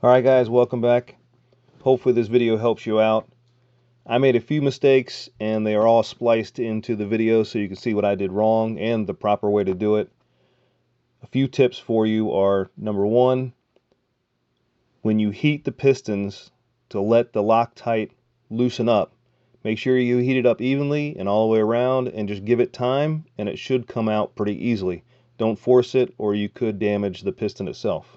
Alright guys, welcome back. Hopefully this video helps you out. I made a few mistakes and they are all spliced into the video so you can see what I did wrong and the proper way to do it. A few tips for you are, number one, when you heat the pistons to let the Loctite loosen up, make sure you heat it up evenly and all the way around and just give it time and it should come out pretty easily. Don't force it or you could damage the piston itself.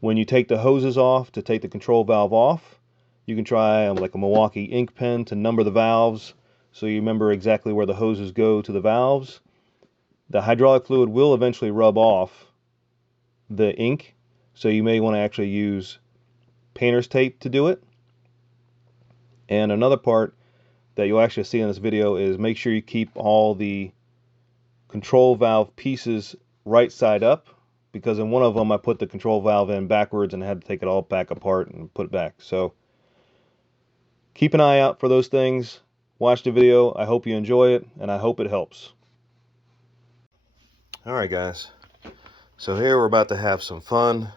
When you take the hoses off to take the control valve off, you can try like a Milwaukee ink pen to number the valves so you remember exactly where the hoses go to the valves. The hydraulic fluid will eventually rub off the ink, so you may want to actually use painter's tape to do it. And another part that you'll actually see in this video is make sure you keep all the control valve pieces right side up, because in one of them I put the control valve in backwards and I had to take it all back apart and put it back. So keep an eye out for those things. Watch the video. I hope you enjoy it and I hope it helps. Alright guys, so here we're about to have some fun,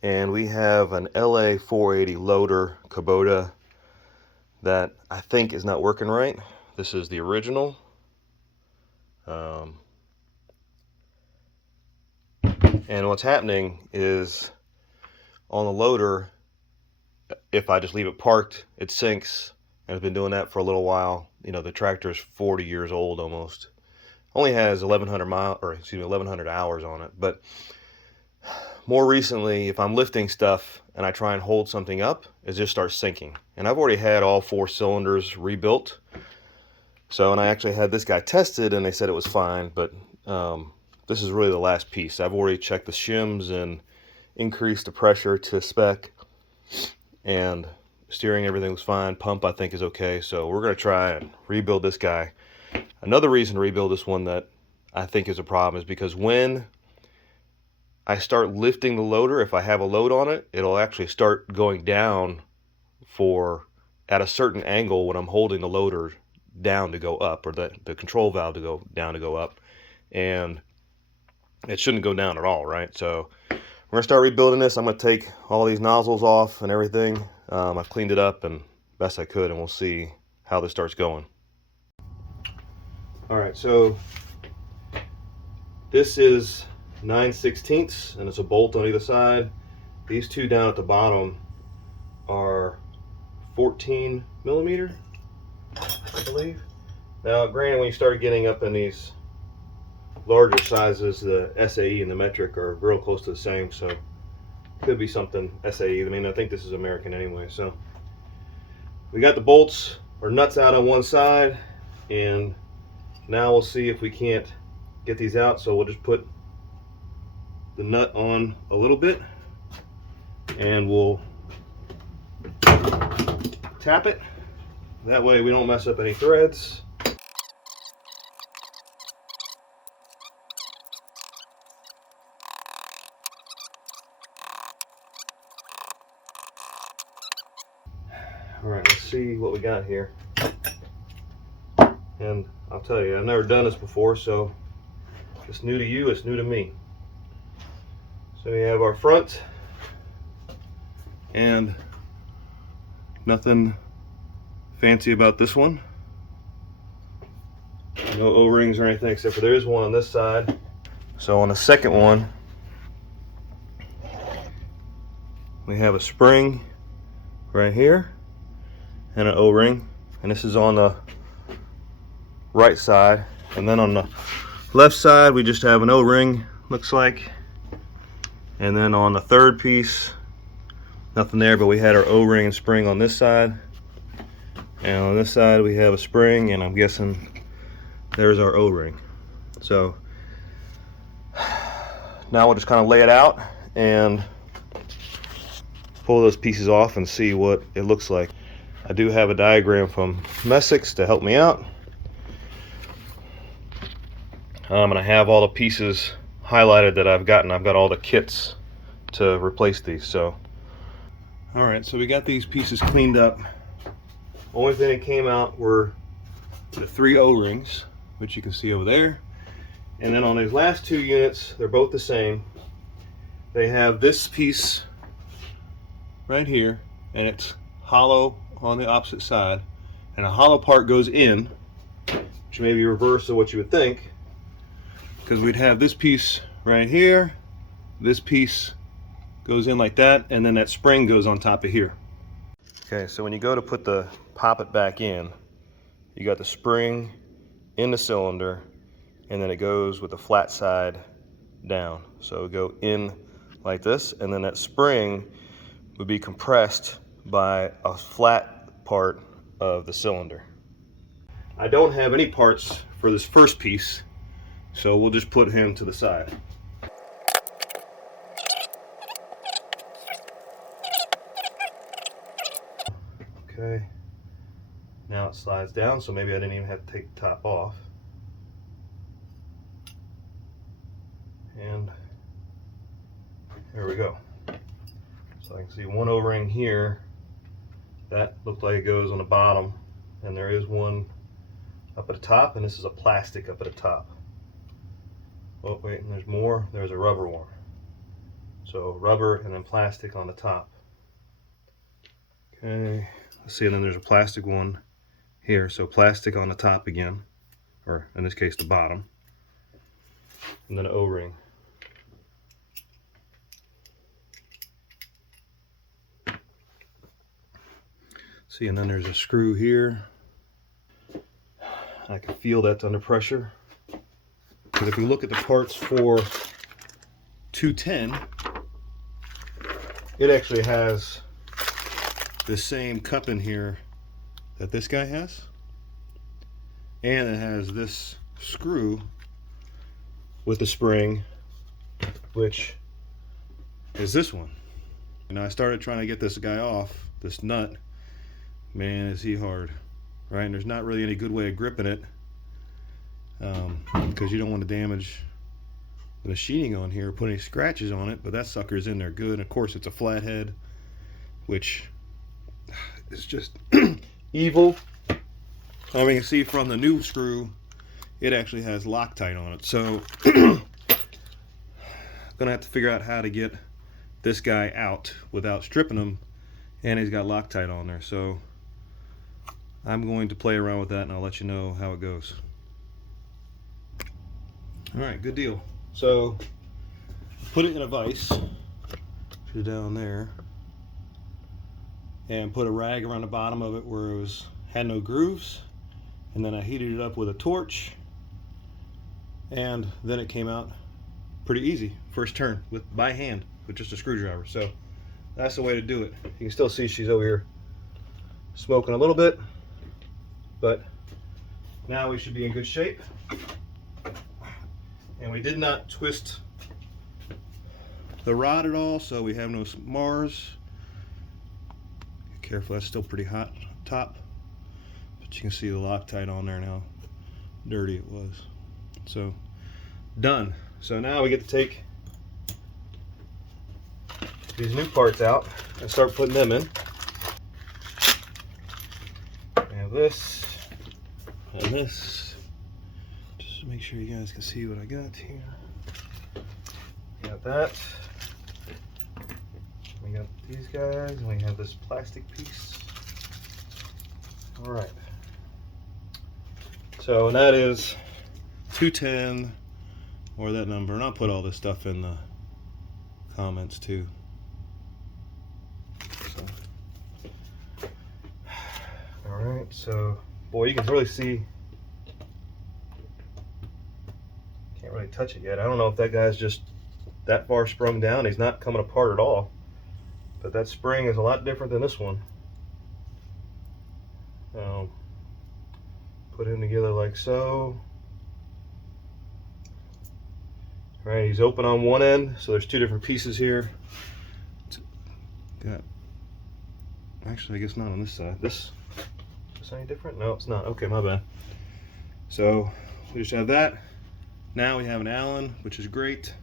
and we have an LA480 loader Kubota that I think is not working right. This is the original. And what's happening is on the loader, if I just leave it parked, it sinks, and it's been doing that for a little while. You know, the tractor is 40 years old almost. Only has 1,100 hours on it. But more recently, if I'm lifting stuff and I try and hold something up, it just starts sinking. And I've already had all 4 cylinders rebuilt. So, and I actually had this guy tested and they said it was fine, but this is really the last piece. I've already checked the shims and increased the pressure to spec, and steering, everything was fine. Pump I think is okay, so we're going to try and rebuild this guy. Another reason to rebuild this one that I think is a problem is because when I start lifting the loader, if I have a load on it, it'll actually start going down at a certain angle when I'm holding the loader down to go up, or the control valve to go down to go up, and it shouldn't go down at all, right? So we're gonna start rebuilding this. I'm gonna take all these nozzles off and everything. I've cleaned it up and best I could, and we'll see how this starts going. All right, so this is 9/16, and it's a bolt on either side. These two down at the bottom are 14 millimeter, I believe. Now, granted, when you start getting up in these larger sizes, the SAE and the metric are real close to the same, so could be something SAE. I mean, I think this is American anyway. So we got the bolts or nuts out on one side, and now we'll see if we can't get these out. So we'll just put the nut on a little bit and we'll tap it. That way we don't mess up any threads. All right, let's see what we got here. And I'll tell you, I've never done this before, so it's new to you, it's new to me. So we have our front, and nothing fancy about this one. No O-rings or anything, except for there is one on this side. So on the second one, we have a spring right here and an O-ring, and this is on the right side. And then on the left side we just have an O-ring, looks like. And then on the third piece, nothing there, but we had our O-ring and spring on this side, and on this side we have a spring, and I'm guessing there's our O-ring. So now we'll just kind of lay it out and pull those pieces off and see what it looks like. I do have a diagram from Messciks to help me out. And I have all the pieces highlighted that I've gotten. I've got all the kits to replace these. So alright, so we got these pieces cleaned up. Only thing that came out were the 3 O-rings, which you can see over there. And then on these last 2 units, they're both the same. they have this piece right here, and it's hollow on the opposite side, and a hollow part goes in, which may be reverse of what you would think, because we'd have this piece right here, this piece goes in like that, and then that spring goes on top of here. Okay, so when you go to put the poppet back in, you got the spring in the cylinder, and then it goes with the flat side down. So go in like this, and then that spring would be compressed by a flat part of the cylinder. I don't have any parts for this first piece, so we'll just put him to the side. Okay, now it slides down, so maybe I didn't even have to take the top off. And there we go. So I can see one O-ring here. That looked like it goes on the bottom, and there is one up at the top, and this is a plastic up at the top. Oh wait, and there's more. There's a rubber one. So rubber and then plastic on the top. Okay, let's see, and then there's a plastic one here. So plastic on the top again, or in this case the bottom, and then an O-ring. See, and then there's a screw here. I can feel that's under pressure. Because if we look at the parts for 210, it actually has the same cup in here that this guy has. And it has this screw with the spring, which is this one. And I started trying to get this guy off, this nut. Man, is he hard, right? And there's not really any good way of gripping it, because you don't want to damage the machining on here, put any scratches on it, but that sucker's in there good. And of course, it's a flathead, which is just evil. I mean, you can see from the new screw, it actually has Loctite on it. So, gonna have to figure out how to get this guy out without stripping him, and he's got Loctite on there. So I'm going to play around with that, and I'll let you know how it goes. All right, good deal. So put it in a vise, which is down there, and put a rag around the bottom of it where it had no grooves, and then I heated it up with a torch, and then it came out pretty easy. First turn by hand with just a screwdriver. So that's the way to do it. You can still see she's over here smoking a little bit, but now we should be in good shape. And we did not twist the rod at all, so we have no Mars. Be careful, that's still pretty hot top, but you can see the Loctite on there and how dirty it was. So done. So now we get to take these new parts out and start putting them in. And this and this, just to make sure you guys can see what I got here. Got that. We got these guys, and we have this plastic piece. All right. So that is 210, or that number, and I'll put all this stuff in the comments too. So. All right, so boy, you can really see. Can't really touch it yet. I don't know if that guy's just that far sprung down. He's not coming apart at all. But that spring is a lot different than this one. Put him together like so. All right, he's open on one end, so there's two different pieces here. Got, actually, I guess not on this side. Is this any different? No, it's not. Okay, my bad. So we just have that. Now we have an Allen, which is great.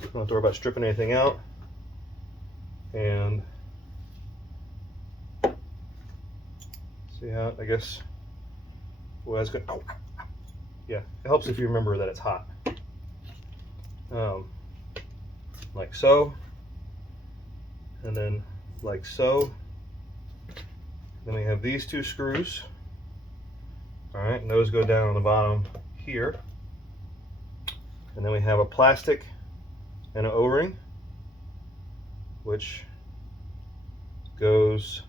Don't have to worry about stripping anything out. And see how, I guess, well, that's good. Oh, yeah, it helps if you remember that it's hot. like so, and then like so. Then we have these two screws. All right, and those go down on the bottom here. And then we have a plastic and an O-ring, which goes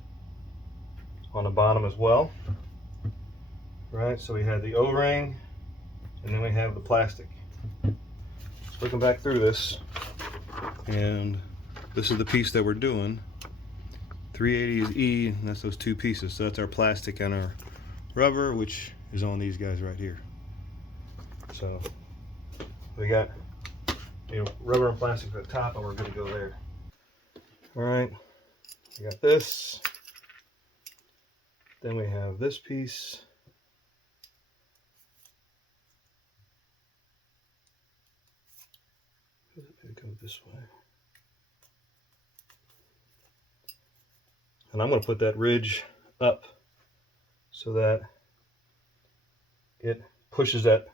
on the bottom as well. Right, so we have the O-ring, and then we have the plastic. So looking back through this, and this is the piece that we're doing. 380 is E, and that's those two pieces. So that's our plastic and our rubber, which is on these guys right here. So we got, rubber and plastic at the top, and we're good to go there. All right, we got this. Then we have this piece. It go this way. And I'm going to put that ridge up so that it pushes that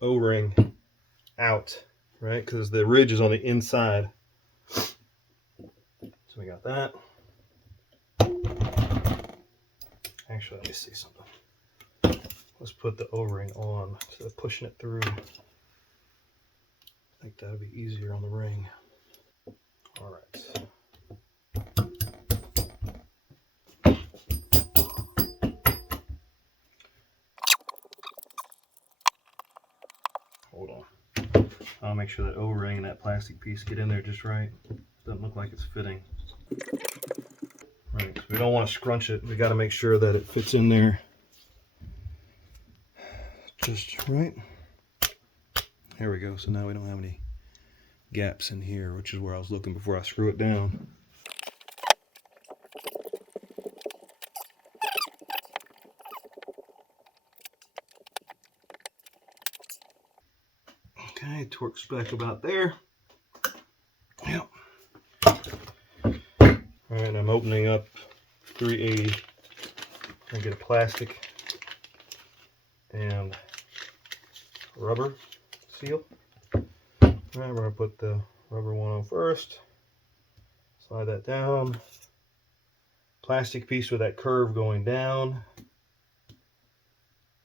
O-ring out, right? Because the ridge is on the inside. So we got that. Actually, let me see something. Let's put the O-ring on instead of pushing it through. I think that would be easier on the ring. All right. Hold on. I'll make sure that O-ring and that plastic piece get in there just right. Doesn't look like it's fitting. Right, so we don't want to scrunch it. We got to make sure that it fits in there just right. There we go. So now we don't have any gaps in here, which is where I was looking before I screw it down. Okay, torque's back about there. Yep. All right, I'm opening up 380. I get a plastic and rubber seal. All right, we're gonna put the rubber one on first. Slide that down. Plastic piece with that curve going down,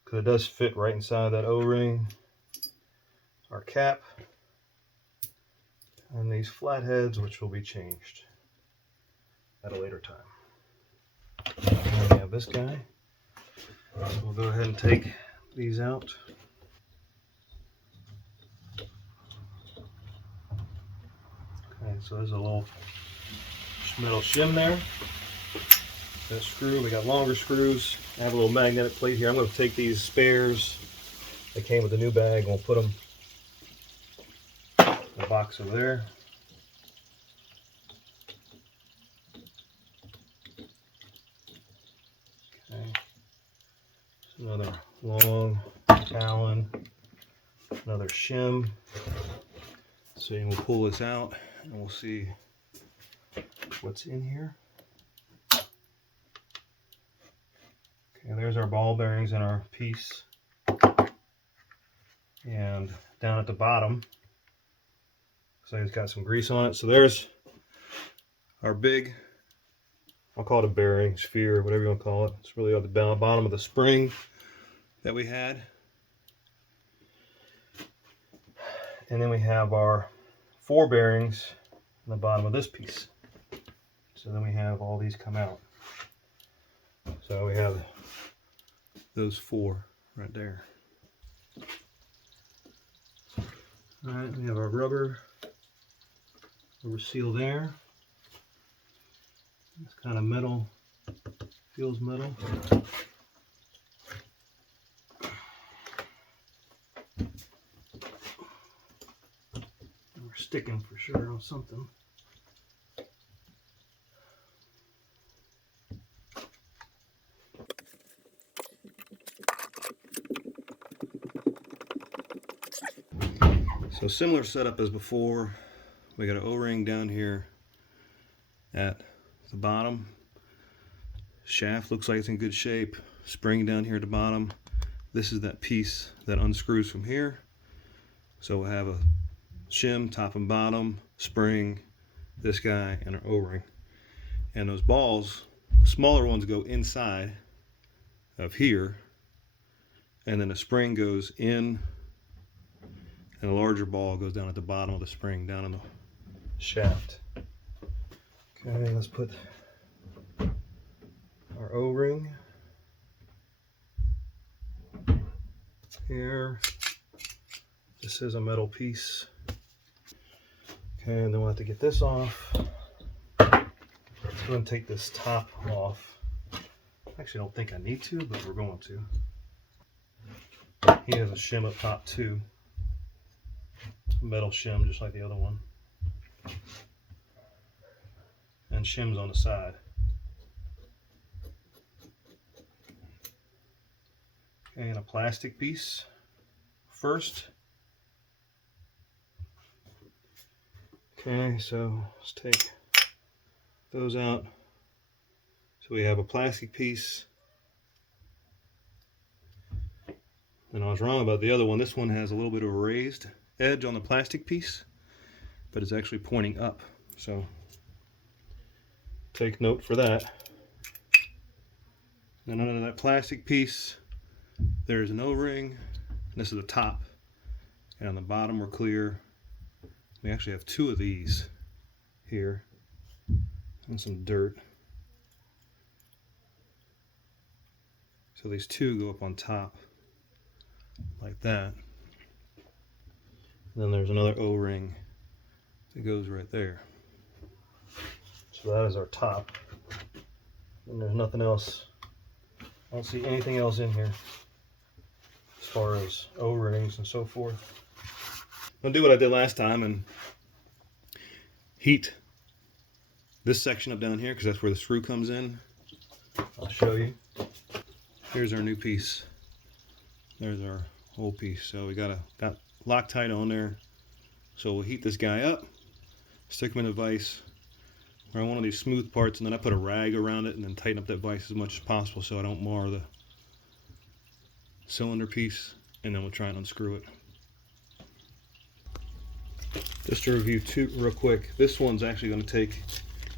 because it does fit right inside that O-ring. Our cap, and these flatheads, which will be changed at a later time. And we have this guy. We'll go ahead and take these out. Okay, so there's a little metal shim there. That screw, we got longer screws. I have a little magnetic plate here. I'm going to take these spares that came with the new bag and we'll put them in the box over there. Okay. Another long Allen, another shim. So we'll pull this out and we'll see what's in here. Okay, there's our ball bearings and our piece. And down at the bottom, looks like it's got some grease on it. So there's our big, I'll call it a bearing, sphere, whatever you want to call it. It's really at the bottom of the spring that we had. And then we have our 4 bearings on the bottom of this piece. So then we have all these come out. So we have those 4 right there. All right, we have our rubber seal there. It's kind of metal, feels metal. We're sticking for sure on something. So similar setup as before. We got an O-ring down here at the bottom. Shaft looks like it's in good shape. Spring down here at the bottom. This is that piece that unscrews from here. So we'll have a shim top and bottom. spring, this guy, and an O-ring. And those balls, smaller ones, go inside of here, and then the spring goes in, and a larger ball goes down at the bottom of the spring, down in the shaft. Okay, let's put our O-ring here. This is a metal piece. Okay, and then we'll have to get this off. Let's go and take this top off. Actually, I don't think I need to, but we're going to. He has a shim up top too. Metal shim, just like the other one. And shims on the side. Okay, and a plastic piece first. Okay, so let's take those out. So we have a plastic piece. And I was wrong about the other one. This one has a little bit of a raised edge on the plastic piece, but it's actually pointing up. So take note for that. And under that plastic piece, there's an O-ring. This is the top. And on the bottom, we're clear. We actually have two of these here and some dirt. So these two go up on top like that. And then there's another O-ring that goes right there. So that is our top. And there's nothing else. I don't see anything else in here as far as O-rings and so forth. I'll do what I did last time and heat this section up down here because that's where the screw comes in. I'll show you. Here's our new piece. There's our old piece. So we got Loctite on there. So we'll heat this guy up, stick him in a vise or on one of these smooth parts, and then I put a rag around it and then tighten up that vise as much as possible so I don't mar the cylinder piece, and then we'll try and unscrew it. Just to review real quick, this one's actually going to take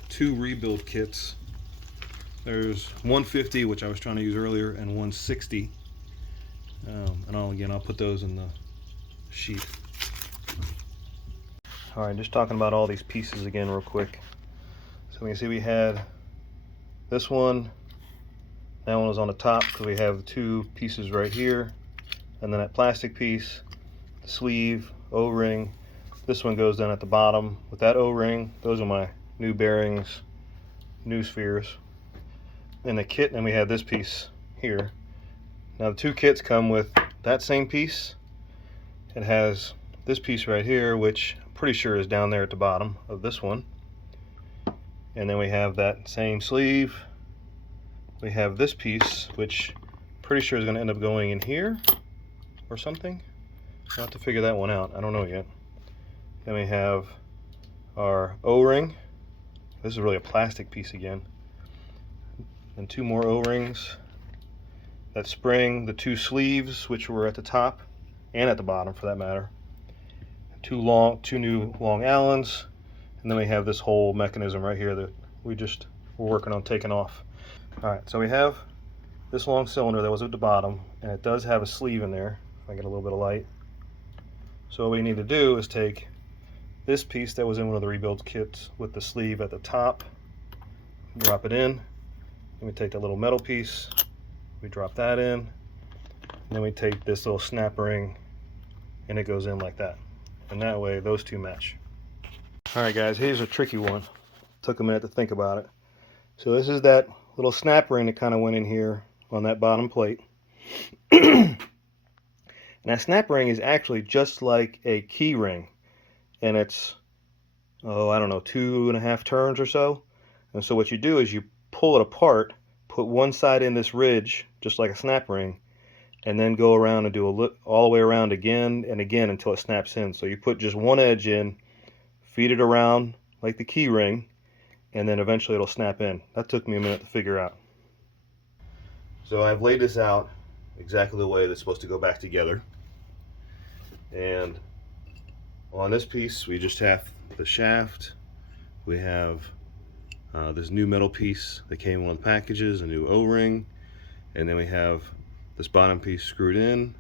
two rebuild kits. There's 150, which I was trying to use earlier, and 160. And I'll put those in the sheet. Alright, just talking about all these pieces again real quick. So we can see we had this one. That one was on the top because we have the two pieces right here. And then that plastic piece, the sleeve, O-ring. This one goes down at the bottom with that O-ring. Those are my new bearings, new spheres. And the kit, and we have this piece here. Now the two kits come with that same piece. It has this piece right here, which I'm pretty sure is down there at the bottom of this one. And then we have that same sleeve. We have this piece, which I'm pretty sure is going to end up going in here or something. I'll have to figure that one out. I don't know yet. Then we have our O-ring. This is really a plastic piece again. And two more O-rings. That spring, the two sleeves, which were at the top and at the bottom for that matter. Two new long Allens. And then we have this whole mechanism right here that we're working on taking off. Alright, so we have this long cylinder that was at the bottom, and it does have a sleeve in there, if I get a little bit of light. So what we need to do is take this piece that was in one of the rebuild kits with the sleeve at the top, drop it in, then we take that little metal piece, we drop that in, and then we take this little snap ring and it goes in like that. And that way those two match. Alright guys, here's a tricky one. Took a minute to think about it. So this is that little snap ring that kind of went in here on that bottom plate. And that snap ring is actually just like a key ring. And it's, I don't know, 2.5 turns or so. And so what you do is you pull it apart, put one side in this ridge, just like a snap ring, and then go around and do all the way around again and again until it snaps in. So you put just one edge in, feed it around like the key ring, and then eventually it'll snap in. That took me a minute to figure out. So I've laid this out exactly the way that's supposed to go back together. And on this piece, we just have the shaft. We have this new metal piece that came in one of the packages, a new O-ring, and then we have this bottom piece screwed in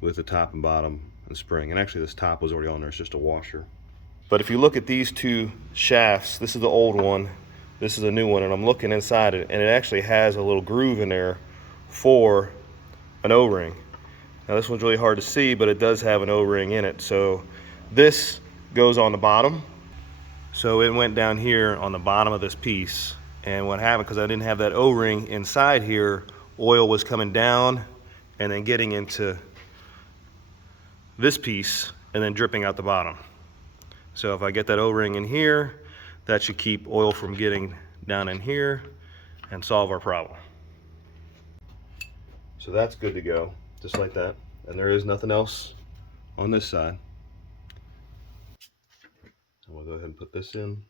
with the top and bottom and spring. And actually this top was already on there, it's just a washer. But if you look at these two shafts, this is the old one, this is a new one, and I'm looking inside it, and it actually has a little groove in there for an O-ring. Now this one's really hard to see, but it does have an O-ring in it. So this goes on the bottom. So it went down here on the bottom of this piece, and what happened, because I didn't have that O-ring inside here, oil was coming down and then getting into this piece and then dripping out the bottom. So if I get that O-ring in here, that should keep oil from getting down in here and solve our problem. So that's good to go, just like that. And there is nothing else on this side. And we'll go ahead and put this in.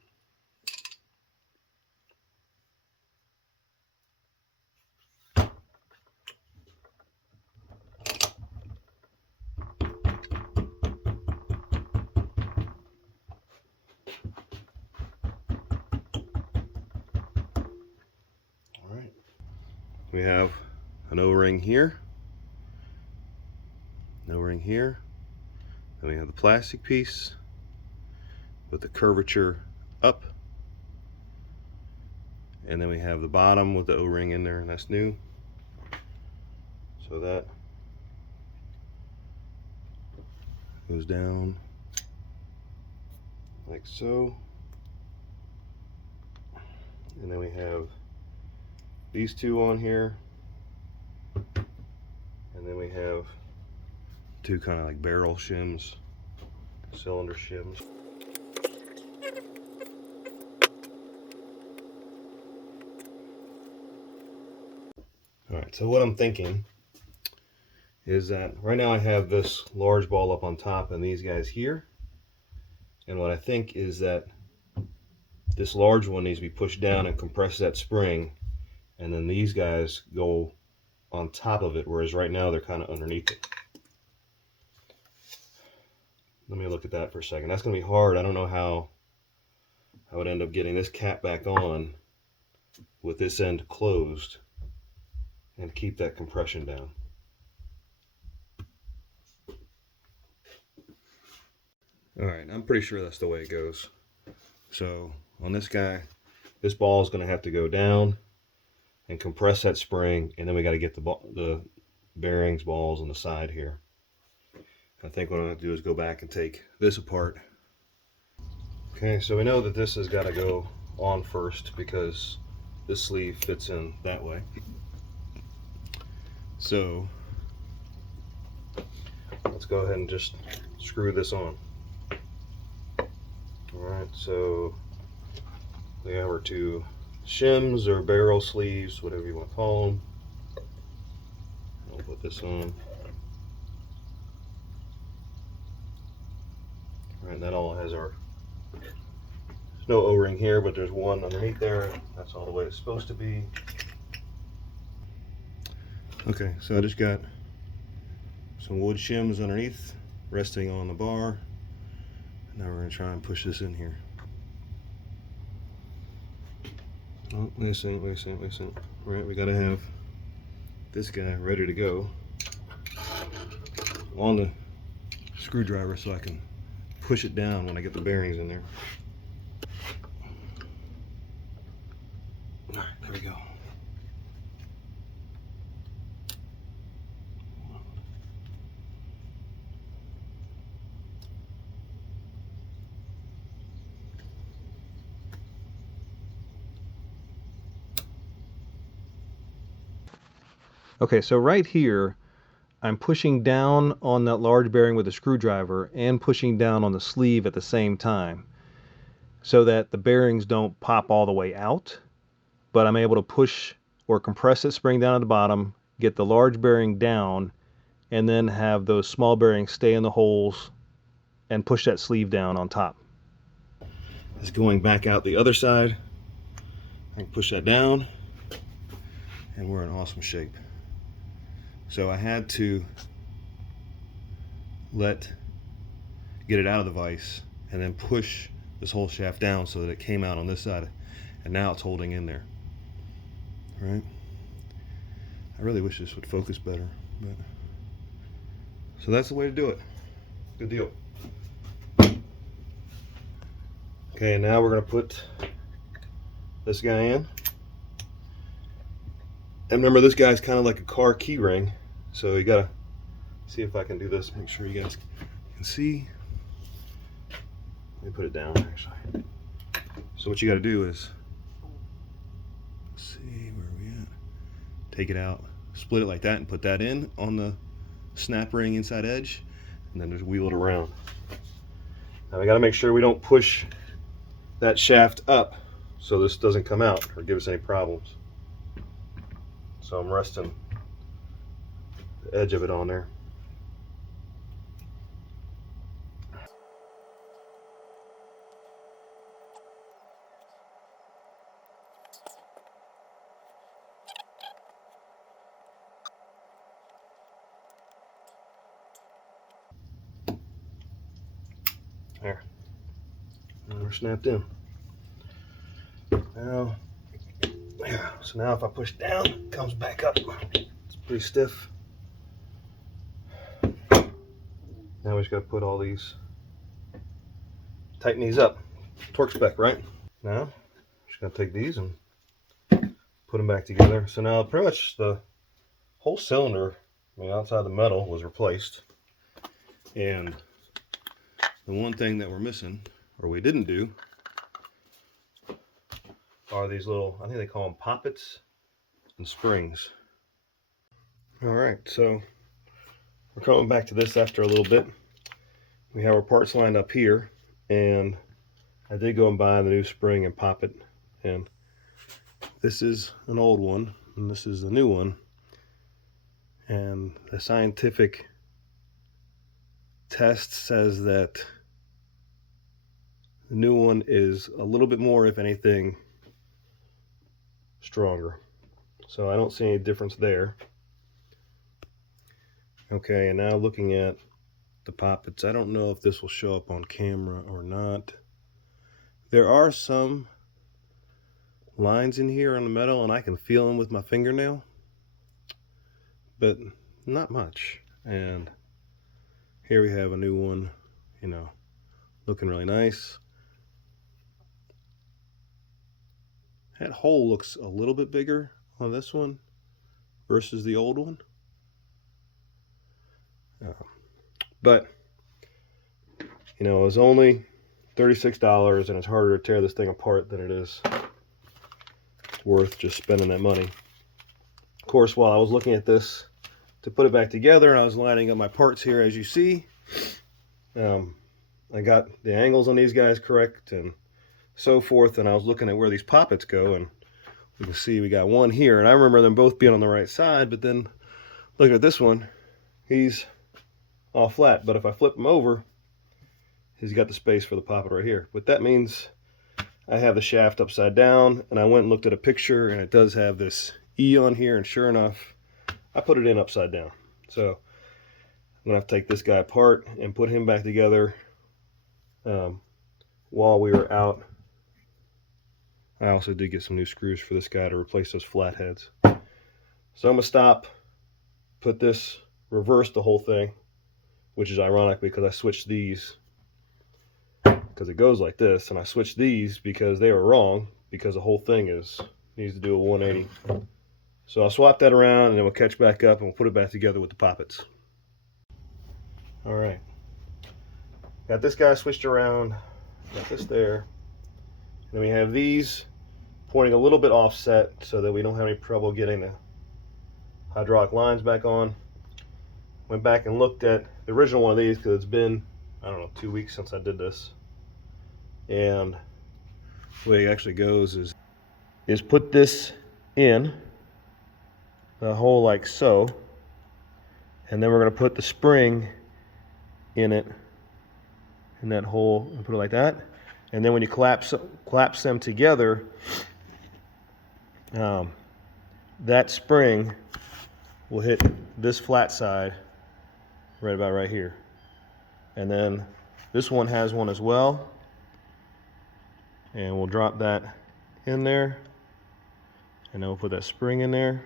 All right. We have an O-ring here. O-ring here. Then we have the plastic piece with the curvature up, and then we have the bottom with the O-ring in there, and that's new. So that goes down like so, and then we have these two on here, and then we have two kind of like barrel shims, cylinder shims. All right, so what I'm thinking is that right now I have this large ball up on top and these guys here. And what I think is that this large one needs to be pushed down and compress that spring, and then these guys go on top of it, whereas right now they're kind of underneath it. Let me look at that for a second. That's going to be hard. I don't know how I would end up getting this cap back on with this end closed and keep that compression down. All right, I'm pretty sure that's the way it goes. So on this guy, this ball is going to have to go down and compress that spring, and then we got to get the bearings balls on the side here. I think what I'm going to do is go back and take this apart. Okay, so we know that this has got to go on first because this sleeve fits in that way. So let's go ahead and just screw this on. Alright, so we have our two shims or barrel sleeves, whatever you want to call them. I'll put this on. Alright, that all has our, there's no O-ring here, but there's one underneath there. That's all the way it's supposed to be. Okay, so I just got some wood shims underneath, resting on the bar. Now we're going to try and push this in here. Oh, wait a second. Right, we got to have this guy ready to go on the screwdriver so I can push it down when I get the bearings in there. All right, there we go. Okay, so right here, I'm pushing down on that large bearing with a screwdriver and pushing down on the sleeve at the same time so that the bearings don't pop all the way out, but I'm able to push or compress that spring down at the bottom, get the large bearing down, and then have those small bearings stay in the holes and push that sleeve down on top. It's going back out the other side. I can push that down and we're in awesome shape. So I had to get it out of the vise and then push this whole shaft down so that it came out on this side, and now it's holding in there. Right? I really wish this would focus better, but so that's the way to do it. Good deal. Okay, now we're going to put this guy in. And remember, this guy's kind of like a car key ring, so you gotta see if I can do this. Make sure you guys can see. Let me put it down, actually. So what you got to do is, let's see, where are we at? Take it out, split it like that, and put that in on the snap ring inside edge, and then just wheel it around. Now we got to make sure we don't push that shaft up so this doesn't come out or give us any problems. So I'm resting the edge of it on there. There. And we're snapped in. Now, yeah, so now if I push down, it comes back up. It's pretty stiff. Now we just got to put all these, tighten these up. Torque spec, right? Now, just going to take these and put them back together. So now pretty much the whole cylinder, outside the metal, was replaced. And the one thing that we're missing, or we didn't do, are these little, I think they call them poppets and springs. All right, so we're coming back to this after a little bit. We have our parts lined up here, and I did go and buy the new spring and poppet, and this is an old one, and this is the new one. And the scientific test says that the new one is a little bit more, if anything, stronger. So I don't see any difference there. Okay, and now looking at the poppets, I don't know if this will show up on camera or not. There are some lines in here on the metal, and I can feel them with my fingernail, but not much. And here we have a new one, looking really nice. That hole looks a little bit bigger on this one versus the old one. But, it was only $36, and it's harder to tear this thing apart than it is worth just spending that money. Of course, while I was looking at this to put it back together, and I was lining up my parts here, as you see, I got the angles on these guys correct and so forth, and I was looking at where these poppets go, and you can see we got one here, and I remember them both being on the right side, but then looking at this one, he's all flat, but if I flip him over, he's got the space for the poppet right here. But that means I have the shaft upside down, and I went and looked at a picture, and it does have this E on here, and sure enough, I put it in upside down. So I'm gonna have to take this guy apart and put him back together. While we were out, I also did get some new screws for this guy to replace those flat heads. So I'm gonna stop, put this, reverse the whole thing, which is ironic because I switched these, because it goes like this, and I switched these because they were wrong, because the whole thing needs to do a 180. So I'll swap that around, and then we'll catch back up and we'll put it back together with the poppets. All right, got this guy switched around, got this there, and then we have these pointing a little bit offset so that we don't have any trouble getting the hydraulic lines back on. Went back and looked at the original one of these because it's been, I don't know, 2 weeks since I did this. And the way it actually goes is put this in the hole like so, and then we're going to put the spring in it, in that hole, and put it like that. And then when you collapse them together, that spring will hit this flat side right about right here. And then this one has one as well. And we'll drop that in there, and then we'll put that spring in there,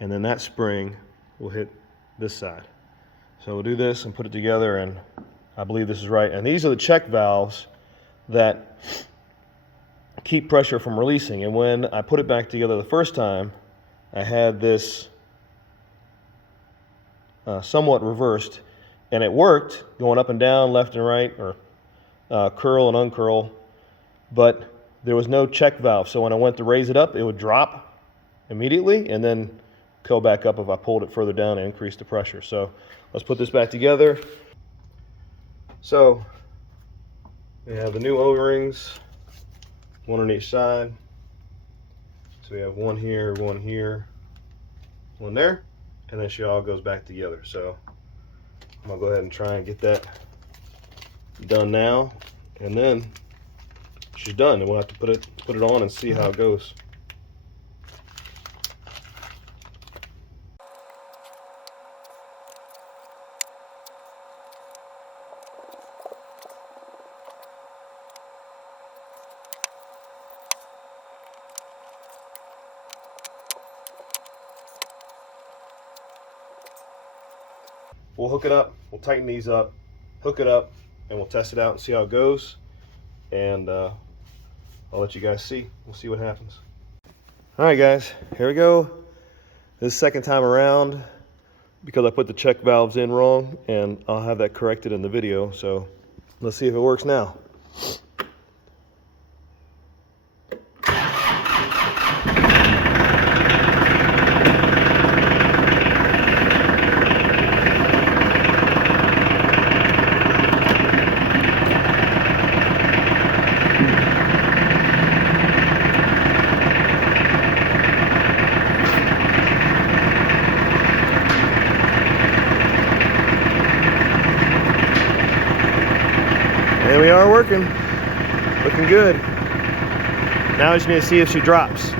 and then that spring will hit this side. So we'll do this and put it together, and I believe this is right. And these are the check valves that keep pressure from releasing. And when I put it back together the first time, I had this somewhat reversed, and it worked going up and down, left and right, or curl and uncurl, but there was no check valve. So when I went to raise it up, it would drop immediately and then go back up if I pulled it further down and increased the pressure. So let's put this back together. So we have the new O-rings, one on each side. So we have one here, one there, and then she all goes back together. So I'm gonna go ahead and try and get that done now, and then she's done, and we'll have to put it on and see how it goes. We'll hook it up, we'll tighten these up, hook it up, and we'll test it out and see how it goes. And I'll let you guys see. We'll see what happens. All right, guys, here we go. This is the second time around because I put the check valves in wrong, and I'll have that corrected in the video. So let's see if it works now. There we are, working, looking good. Now I just need to see if she drops.